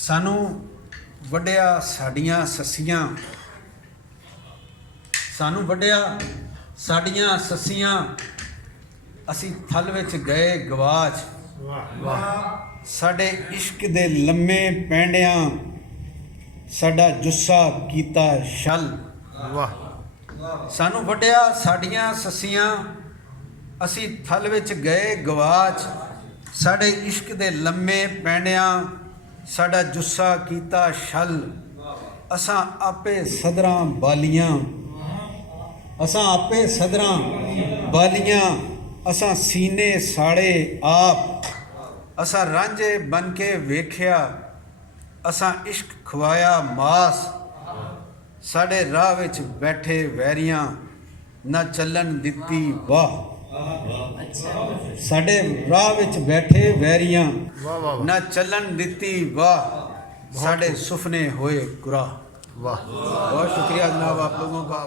सानू वड्डिया साडियां सस्सियां, सानू वड्डिया साडियां सस्सियां, असी थल विच गए गवाच। साडे इश्क दे लम्मे पैंडियां, साडा जुस्सा कीता छल। सानू वड्डिया साडियां सस्सियां, असी थल विच गए गवाच। साडे इश्क दे लम्मे पैंडियां, साडा जुस्सा कीता छल। असां आपे सदरां बालियां, असां आपे सदरां बालियां, असां सीने साड़े आप। असां रांझे बन के वेख्या, असां इश्क खवाया मास। साडे राह विच बैठे वैरियां, ना चलन दित्ती वाह। साडे राह विच बैठे वैरियां, ना चलन दित्ती वाह। साडे सुफने होए कुरा। वाह, बहुत शुक्रिया जनाब आप लोगों का।